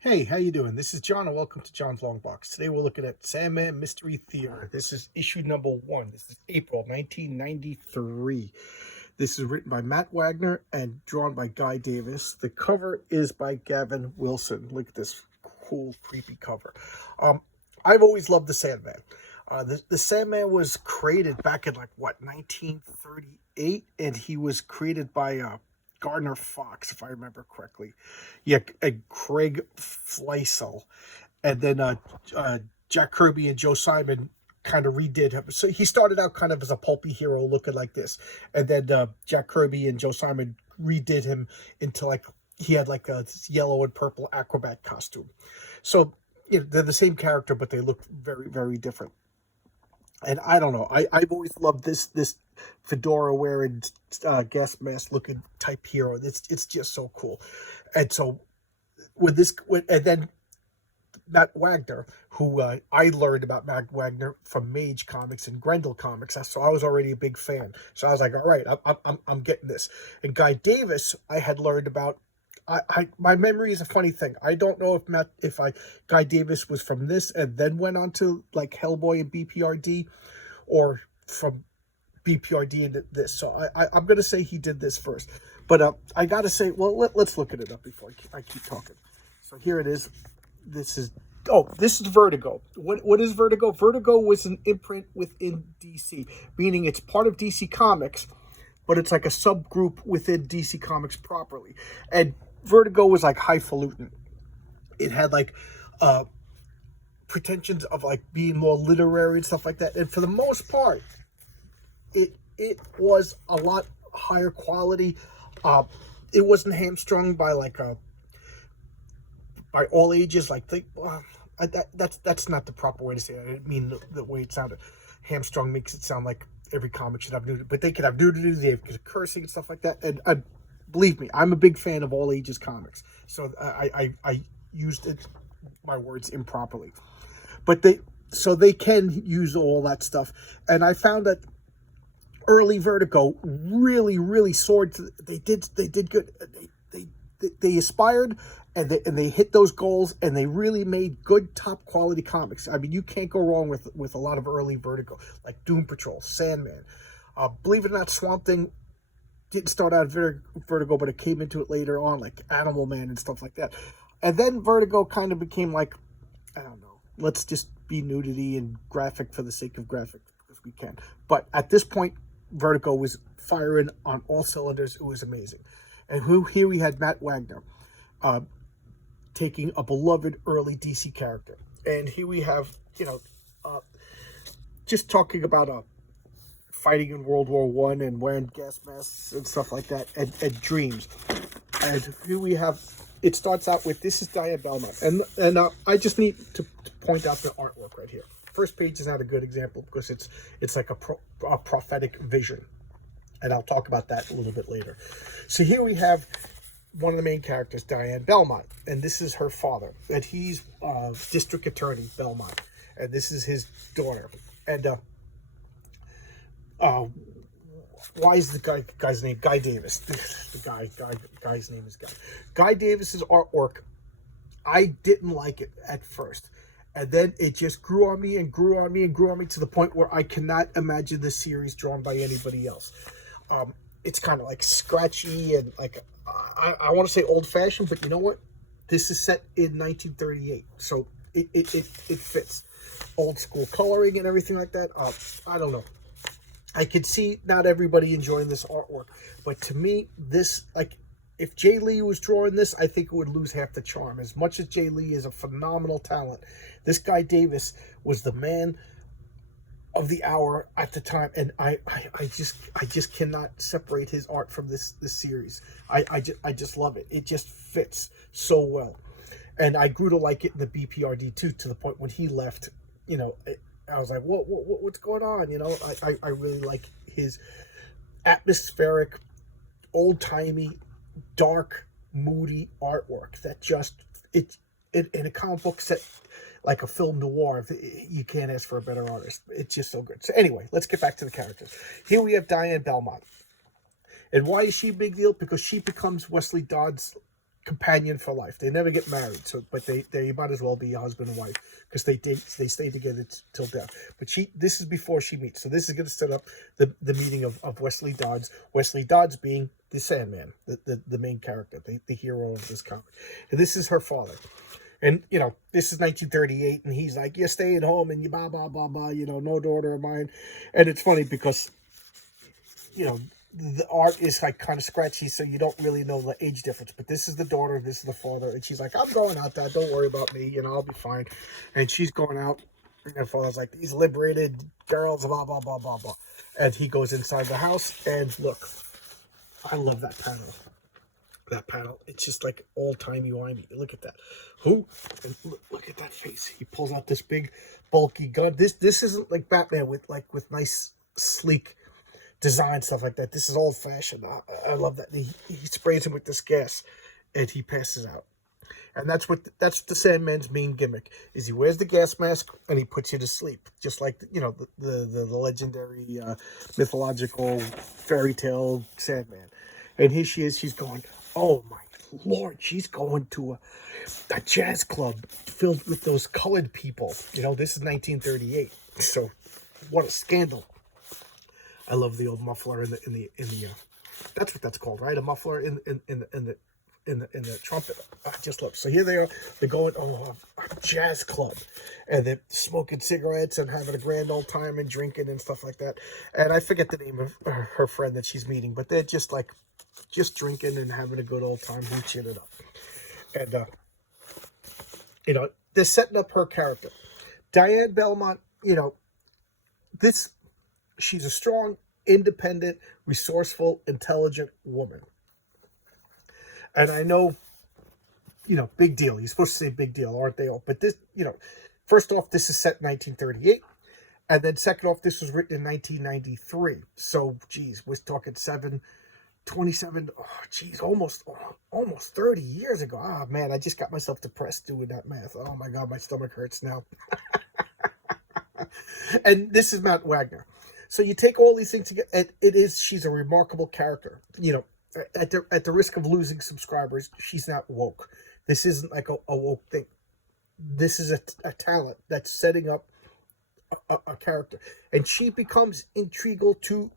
Hey, how you doing? This is John, and welcome to John's Long Box. Today we're looking at Sandman Mystery Theater. This is issue number 1. This is April 1993. This is written by Matt Wagner and drawn by Guy Davis. The cover is by Gavin Wilson. Look at this cool, creepy cover. I've always loved the Sandman. The Sandman was created back in 1938, and he was created by Gardner Fox, if I remember correctly. Yeah, Craig Fleisel, and then Jack Kirby and Joe Simon kind of redid him. So he started out kind of as a pulpy hero looking like this, and then Jack Kirby and Joe Simon redid him into he had this yellow and purple acrobat costume. So they're the same character, but they look very, very different. And I don't know. I've always loved this fedora wearing, gas mask looking type hero. It's just so cool. And so and then Matt Wagner, who I learned about Matt Wagner from Mage Comics and Grendel Comics, so I was already a big fan. So I was like, all right, I'm getting this. And Guy Davis, I had learned about. My memory is a funny thing. I don't know if Guy Davis was from this and then went on to Hellboy and BPRD, or from BPRD into this. So I'm gonna say he did this first, but I gotta say, well, let's look at it up before I keep talking. So here it is. This is Vertigo. What is Vertigo? Vertigo was an imprint within DC, meaning it's part of DC Comics, but it's like a subgroup within DC Comics properly. And Vertigo was highfalutin. It had pretensions of being more literary and stuff like that. And for the most part, it was a lot higher quality. It wasn't hamstrung by by all ages. That's not the proper way to say it. I didn't mean the way it sounded. Hamstrung makes it sound like every comic should have nudity, but they could have nudity, they have cursing and stuff like that. And believe me, I'm a big fan of all ages comics, so I used my words improperly, but they can use all that stuff. And I found that early Vertigo really soared. They did good. They aspired, and they hit those goals, and they really made good top quality comics. I mean, you can't go wrong with a lot of early Vertigo, like Doom Patrol, Sandman. Believe it or not, Swamp Thing didn't start out Vertigo, but it came into it later on, like Animal Man and stuff like that. And then Vertigo kind of became I don't know, let's just be nudity and graphic for the sake of graphic because we can. But at this point, Vertigo was firing on all cylinders. It was amazing. And here we had Matt Wagner taking a beloved early DC character. And here we have, just talking about fighting in World War One and wearing gas masks and stuff like that, and dreams. And here we have, it starts out with, this is Diane Belmont. And I just need to point out the artwork right here. First page is not a good example because it's like a prophetic vision. And I'll talk about that a little bit later. So here we have one of the main characters, Diane Belmont, and this is her father, and he's District Attorney Belmont, and this is his daughter. And why is the guy's name Guy Davis? The guy's name is Guy. Guy Davis's artwork, I didn't like it at first. And then it just grew on me and grew on me and grew on me to the point where I cannot imagine this series drawn by anybody else. It's kind of scratchy and I want to say old fashioned, but you know what? This is set in 1938, so it fits. Old school coloring and everything like that. I don't know. I could see not everybody enjoying this artwork, but to me, this if Jay Lee was drawing this, I think it would lose half the charm. As much as Jay Lee is a phenomenal talent, this Guy Davis was the man of the hour at the time, and I just cannot separate his art from this series. I just love it. It just fits so well, and I grew to like it in the BPRD too, to the point when he left. I was like, what's going on? I really like his atmospheric, old timey, dark, moody artwork that just in a comic book set like a film noir. You can't ask for a better artist. It's just so good. So anyway, let's get back to the characters. Here we have Diane Belmont. And why is she a big deal? Because she becomes Wesley Dodds' companion for life. They never get married, so but they might as well be a husband and wife because they stay together till death. But this is before she meets. So this is going to set up the meeting of Wesley Dodds. Wesley Dodds being the Sandman, the main character, the hero of this comic. And this is her father. And, you know, this is 1938, and he's like, you're staying home, and you blah, blah, blah, blah, you know, no daughter of mine. And it's funny because, you know, the art is like kind of scratchy, so you don't really know the age difference. But this is the daughter, this is the father, and she's like, I'm going out, Dad, don't worry about me, you know, I'll be fine. And she's going out, and her father's like, these liberated girls, blah, blah, blah, blah, blah. And he goes inside the house, and look, I love that panel. That panel, it's just like old-timey-wimey. Look at that. Who? And look at that face. He pulls out this big, bulky gun. This isn't like Batman with nice, sleek design, stuff like that. This is old-fashioned. I love that. He sprays him with this gas, and he passes out. And that's the Sandman's main gimmick, is he wears the gas mask and he puts you to sleep, just like, you know, the legendary mythological fairy tale Sandman. And here she is. She's going, oh my Lord, she's going to a jazz club filled with those colored people. You know, this is 1938. So what a scandal. I love the old muffler in the that's what that's called, right? A muffler in the trumpet. I just love. So here they are. They're going a jazz club, and they're smoking cigarettes and having a grand old time and drinking and stuff like that. And I forget the name of her friend that she's meeting, but they're just drinking and having a good old time, hooching it up. And you know, they're setting up her character, Diane Belmont. You know, she's a strong, independent, resourceful, intelligent woman. And I know, you know, big deal. You're supposed to say big deal, aren't they all? But this, you know, first off, this is set in 1938. And then second off, this was written in 1993. So, geez, we're talking 27, oh, geez, almost 30 years ago. Oh, man, I just got myself depressed doing that math. Oh, my God, my stomach hurts now. And this is Matt Wagner. So you take all these things together, and she's a remarkable character. You know, at the risk of losing subscribers, she's not woke. This isn't like a woke thing. This is a talent that's setting up a character. And she becomes integral to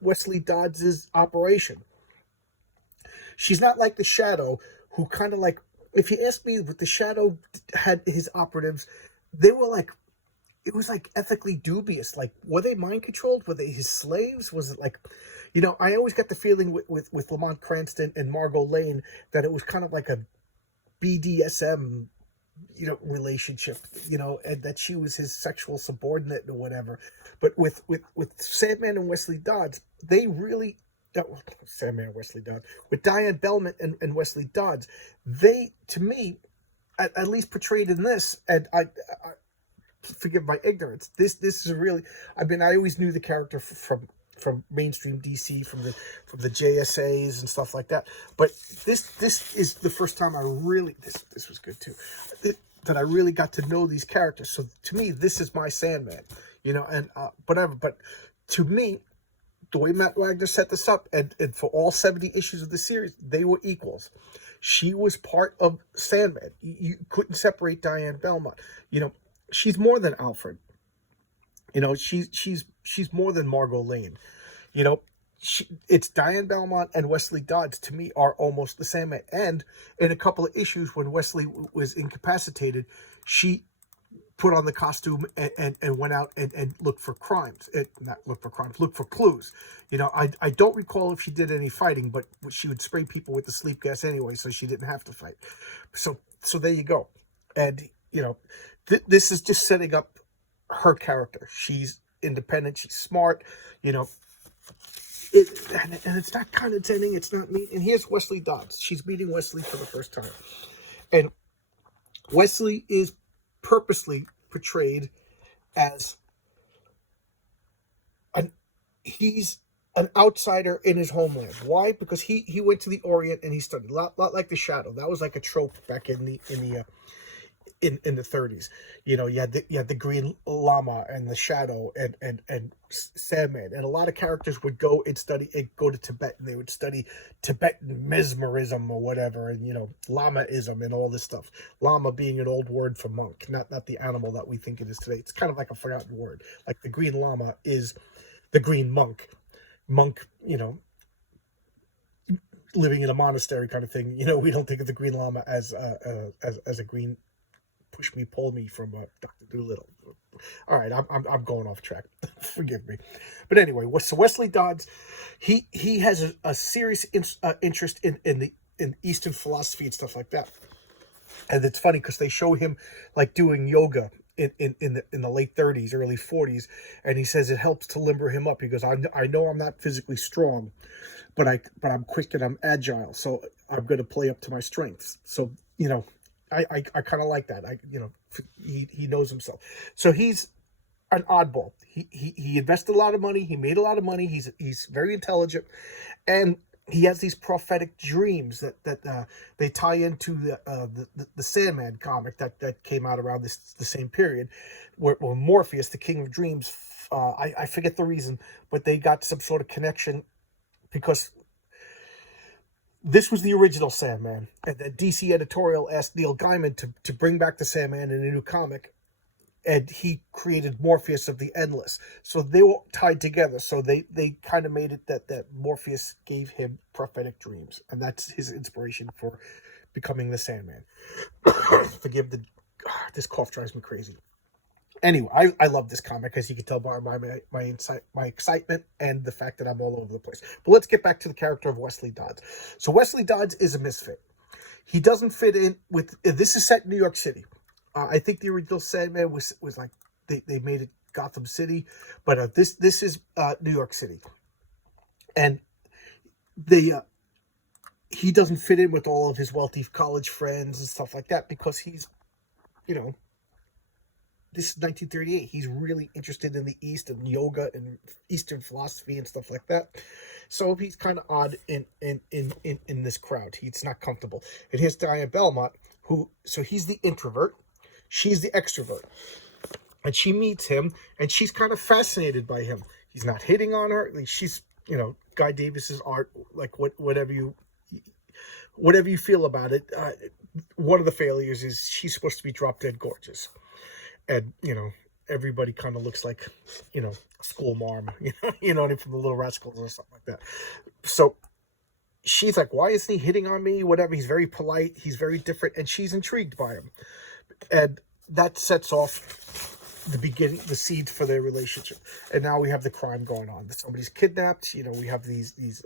Wesley Dodds' operation. She's not like the Shadow, who kind of like, if you ask me, what the Shadow had his operatives, they were like, it was like ethically dubious. Like, were they mind controlled? Were they his slaves? Was it like, you know, I always got the feeling with Lamont Cranston and Margot Lane that it was kind of like a BDSM, you know, relationship, you know, and that she was his sexual subordinate or whatever. But with Sandman and Wesley Dodds, they really, Sandman and Wesley Dodds, with Diane Belmont and Wesley Dodds, they, to me, at least portrayed in this, and I forgive my ignorance, this is really, I mean, I always knew the character from mainstream DC, from the JSAs and stuff like that, but this is the first time I really, this was good too, that I really got to know these characters. So to me, this is my Sandman, you know, and whatever. But to me, the way Matt Wagner set this up, and for all 70 issues of the series, they were equals. She was part of Sandman. You couldn't separate Diane Belmont. You know, she's more than Alfred. You know, she's more than Margot Lane. You know, it's Diane Belmont and Wesley Dodds, to me, are almost the same. And in a couple of issues when Wesley was incapacitated, she put on the costume and went out and looked for crimes. Looked for clues. You know, I don't recall if she did any fighting, but she would spray people with the sleep gas anyway, so she didn't have to fight. So there you go. And, you know, this is just setting up her character. She's independent. She's smart. You know, and it's not condescending. It's not mean. And here's Wesley Dodds. She's meeting Wesley for the first time, and Wesley is purposely portrayed as he's an outsider in his homeland. Why? Because he went to the Orient and he studied a lot like the Shadow. That was like a trope back in the in the 30s. You know, you had the Green Llama and the Shadow and Sandman, and a lot of characters would go and go to Tibet, and they would study Tibetan mesmerism or whatever, and you know, Lamaism and all this stuff. Lama being an old word for monk, not the animal that we think it is today. It's kind of like a forgotten word. Like the Green Llama is the green monk. Monk, you know, living in a monastery kind of thing. You know, we don't think of the Green Llama as a green push me, pull me from Dr. Dolittle. All right, I'm going off track. Forgive me. But anyway, so Wesley Dodds, he has a serious interest in Eastern philosophy and stuff like that. And it's funny because they show him like doing yoga in the late 30s, early 40s, and he says it helps to limber him up. He goes, I know I'm not physically strong, but I'm quick and I'm agile, so I'm going to play up to my strengths. So you know, I kind of like that. He knows himself. So he's an oddball. He invested a lot of money. He made a lot of money. He's very intelligent, and he has these prophetic dreams that they tie into the Sandman comic that came out around the same period, where Morpheus, the King of Dreams, I forget the reason, but they got some sort of connection because this was the original Sandman, and the DC editorial asked Neil Gaiman to bring back the Sandman in a new comic, and he created Morpheus of the Endless. So they were tied together. So they kind of made it that Morpheus gave him prophetic dreams, and that's his inspiration for becoming the Sandman. Forgive this cough drives me crazy. Anyway, I love this comic, as you can tell by my excitement and the fact that I'm all over the place. But let's get back to the character of Wesley Dodds. So Wesley Dodds is a misfit. He doesn't fit in with. This is set in New York City. I think the original Sandman was like they made it Gotham City, but this is New York City, and he doesn't fit in with all of his wealthy college friends and stuff like that because he's, you know. This is 1938. He's really interested in the East and yoga and Eastern philosophy and stuff like that. So he's kind of odd in this crowd. He's not comfortable. And here's Diane Belmont, so he's the introvert. She's the extrovert. And she meets him, and she's kind of fascinated by him. He's not hitting on her. She's, you know, Guy Davis's art, like whatever you feel about it. One of the failures is she's supposed to be drop dead gorgeous. And, you know, everybody kind of looks like, you know, a school marm, you know, from the Little Rascals or something like that. So she's like, why isn't he hitting on me? Whatever. He's very polite. He's very different. And she's intrigued by him. And that sets off the seeds for their relationship. And now we have the crime going on. Somebody's kidnapped. You know, we have these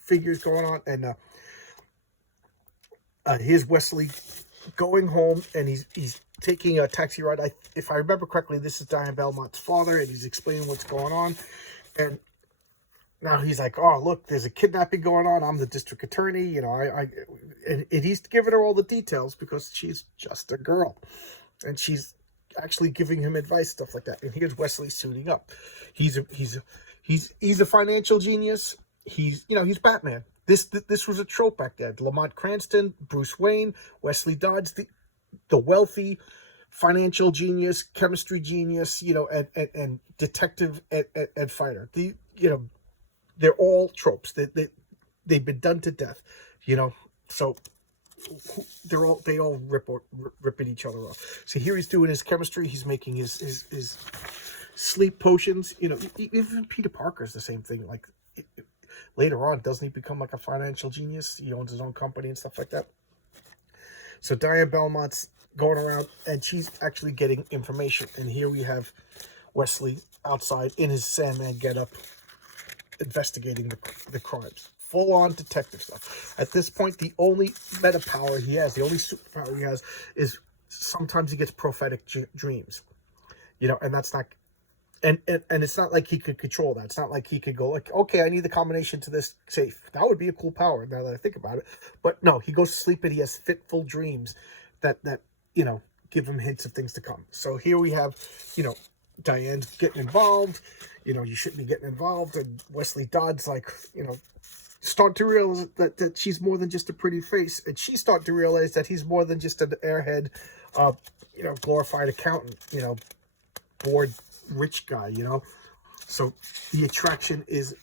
figures going on. And here's Wesley going home, and he's taking a taxi ride. If I remember correctly, this is Diane Belmont's father, and he's explaining what's going on. And now he's like, oh, look, there's a kidnapping going on. I'm the district attorney. You know, and he's giving her all the details because she's just a girl. And she's actually giving him advice, stuff like that. And here's Wesley suiting up. He's a financial genius. He's Batman. This was a trope back then. Lamont Cranston, Bruce Wayne, Wesley Dodds, the wealthy financial genius, chemistry genius, you know, and detective and fighter. They're all tropes. They've been done to death, you know. So they all rip at each other off. So here he's doing his chemistry. He's making his sleep potions. You know, even Peter Parker's the same thing. Like later on, doesn't he become like a financial genius? He owns his own company and stuff like that. So Diane Belmont's going around, and she's actually getting information. And here we have Wesley outside in his Sandman getup, investigating the crimes. Full-on detective stuff. At this point, the only meta power he has, the only superpower he has, is sometimes he gets prophetic dreams. You know, and that's not... And it's not like he could control that. It's not like he could go like, okay, I need the combination to this safe. That would be a cool power now that I think about it. But no, he goes to sleep and he has fitful dreams that you know, give him hints of things to come. So here we have, you know, Diane's getting involved. You know, you shouldn't be getting involved. And Wesley Dodds, like, you know, start to realize that she's more than just a pretty face, and she start to realize that he's more than just an airhead, glorified accountant, bored rich guy, So the attraction is,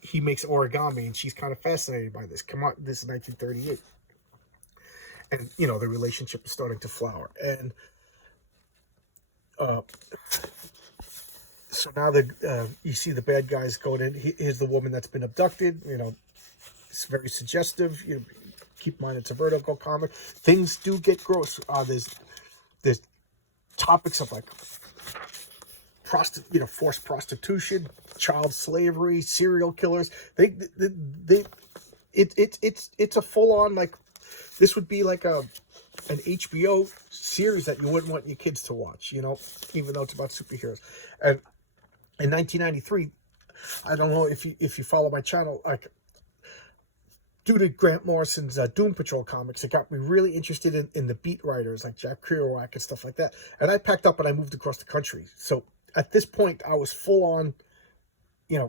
he makes origami, and she's kind of fascinated by this. Come on, this is 1938. And, the relationship is starting to flower. And so now you see the bad guys going in. Here's the woman that's been abducted. It's very suggestive. Keep in mind it's a Vertigo comic. Things do get gross. There's topics of like forced prostitution, child slavery, serial killers. It's a full on, like, this would be like an HBO series that you wouldn't want your kids to watch, even though it's about superheroes. And in 1993, I don't know if you follow my channel, like, due to Grant Morrison's Doom Patrol comics, it got me really interested in the beat writers like Jack Kerouac and stuff like that. And I packed up and I moved across the country. So at this point, I was full on, I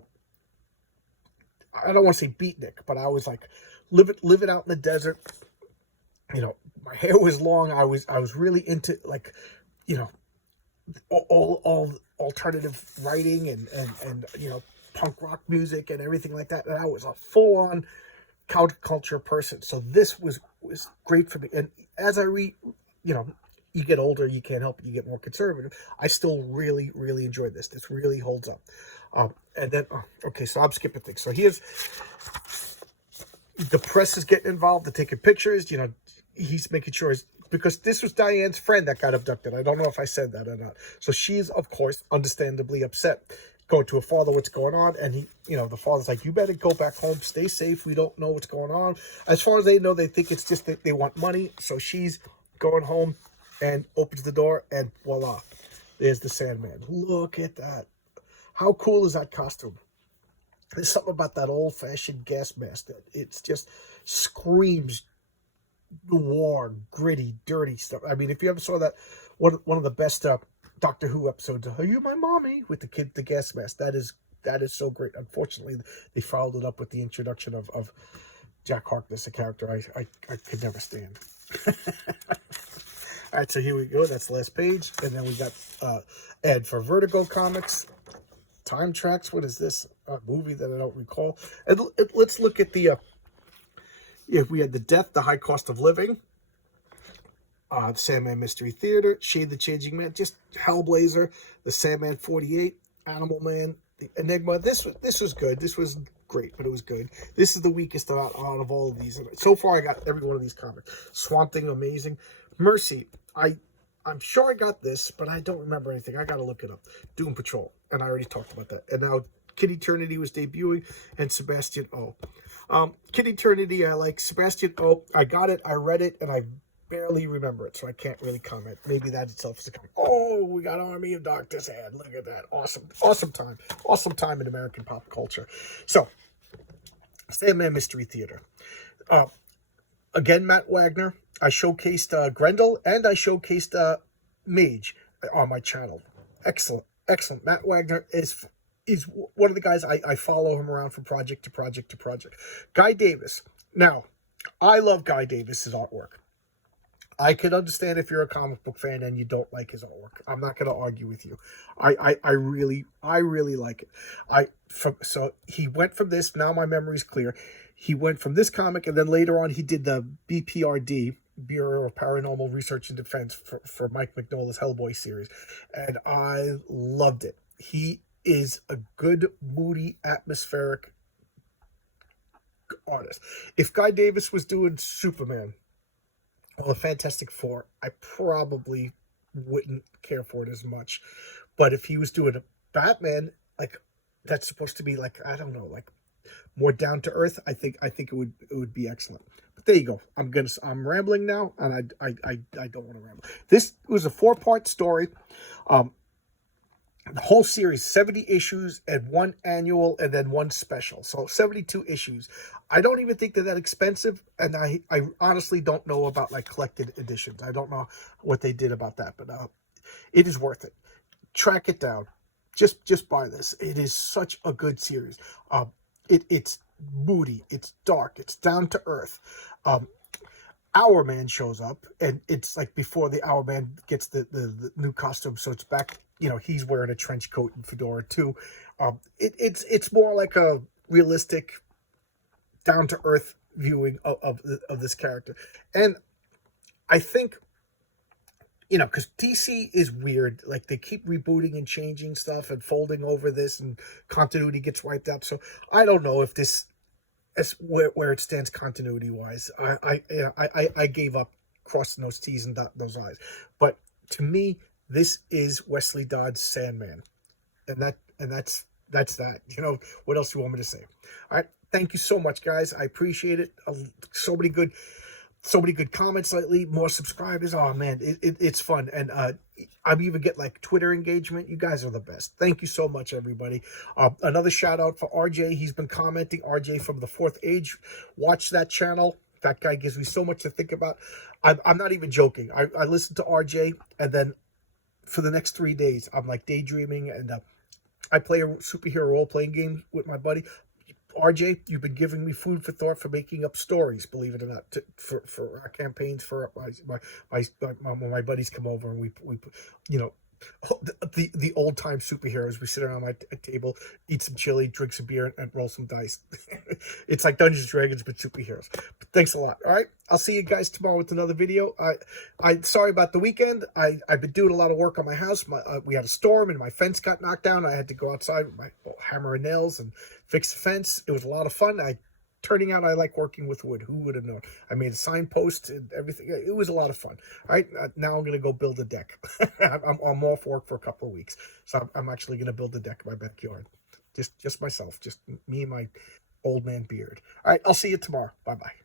don't want to say beatnik, but I was like living out in the desert. My hair was long. I was really into, like, all alternative writing and punk rock music and everything like that. And I was a full on counterculture person. So this was great for me. And as you get older, you can't help it, you get more conservative. I still really, really enjoyed this. This really holds up. And then, okay, so I'm skipping things. So here's, the press is getting involved. They're taking pictures. He's making sure because this was Diane's friend that got abducted. I don't know if I said that or not. So she's, of course, understandably upset. Going to her father, what's going on? And the father's like, you better go back home, stay safe. We don't know what's going on. As far as they know, they think it's just that they want money. So she's going home and opens the door, and voila, there's the Sandman. Look at that. How cool is that costume? There's something about that old-fashioned gas mask that it's just screams noir, gritty, dirty stuff. I mean, if you ever saw that, one of the best Doctor Who episodes, Are You My Mommy? With the gas mask. That is so great. Unfortunately, they followed it up with the introduction of Jack Harkness, a character I could never stand. All right, so here we go. That's the last page. And then we got Ed for Vertigo Comics. Time Tracks. What is this? A movie that I don't recall. And let's look at the... if we had The Death, The High Cost of Living. The Sandman Mystery Theater. Shade the Changing Man. Just Hellblazer. The Sandman 48. Animal Man. The Enigma. This was good. This was great, but it was good. This is the weakest out of all of these. So far, I got every one of these comics. Swamp Thing, amazing. Mercy. I'm sure I got this, but I don't remember anything. I got to look it up. Doom Patrol, and I already talked about that. And now Kid Eternity was debuting, and Sebastian O. Kid Eternity, I like. Sebastian O, I got it, I read it, and I barely remember it, so I can't really comment. Maybe that itself is a comment. Oh, we got Army of Darkness ad. Look at that. Awesome time. Awesome time in American pop culture. So, Sandman Mystery Theater. Again, Matt Wagner. I showcased Grendel, and I showcased Mage on my channel. Excellent. Matt Wagner is one of the guys I follow him around from project to project to project. Guy Davis. Now, I love Guy Davis's artwork. I can understand if you're a comic book fan and you don't like his artwork. I'm not going to argue with you. I really like it. So he went from this. Now my memory's clear. He went from this comic, and then later on he did the BPRD, Bureau of Paranormal Research and Defense, for Mike Mignola's Hellboy series, and I loved it. He is a good, moody, atmospheric artist. If Guy Davis was doing Superman or the Fantastic Four, I probably wouldn't care for it as much. But if he was doing a Batman, like, that's supposed to be like, I don't know, like more down to earth, I think it would be excellent. But there you go. I'm rambling now, and I don't want to ramble. This was a 4-part story. The whole series, 70 issues and 1 annual and then 1 special. So 72 issues. I don't even think they're that expensive, and I honestly don't know about like collected editions. I don't know what they did about that, but it is worth it. Track it down. Just buy this. It is such a good series. It's moody, it's dark, it's down to earth. Our Man shows up, and it's like before the Our Man gets the new costume, so it's back. You know, he's wearing a trench coat and fedora too. It's more like a realistic, down to earth viewing of this character, and I think, you know, because DC is weird. Like, they keep rebooting and changing stuff and folding over this, and continuity gets wiped out. So I don't know if this is where it stands continuity wise. I gave up crossing those T's and dotting those I's. But to me, this is Wesley Dodds' Sandman, and that's that. You know, what else do you want me to say? All right, thank you so much, guys. I appreciate it. So many good comments lately, more subscribers. Oh man, it's fun. And I'm even get like Twitter engagement. You guys are the best. Thank you so much, everybody. Another shout out for RJ. He's been commenting. RJ from the Fourth Age. Watch that channel. That guy gives me so much to think about. I'm not even joking. I listen to RJ, and then for the next 3 days, I'm like daydreaming, and I play a superhero role-playing game with my buddy. RJ, you've been giving me food for thought for making up stories, believe it or not, for our campaigns, for when my buddies come over, and we you know, the old time superheroes. We sit around my table, eat some chili, drink some beer, and roll some dice. It's like Dungeons and Dragons, but superheroes. But thanks a lot. All right, I'll see you guys tomorrow with another video. I sorry about the weekend. I've been doing a lot of work on my house. We had a storm, and my fence got knocked down. I had to go outside with my hammer and nails and fix the fence. It was a lot of fun. Turning out I like working with wood. Who would have known? I made a signpost and everything. It was a lot of fun. All right, now I'm going to go build a deck. I'm off work for a couple of weeks, so I'm actually going to build a deck in my backyard. Just myself, just me and my old man beard. All right, I'll see you tomorrow. Bye-bye.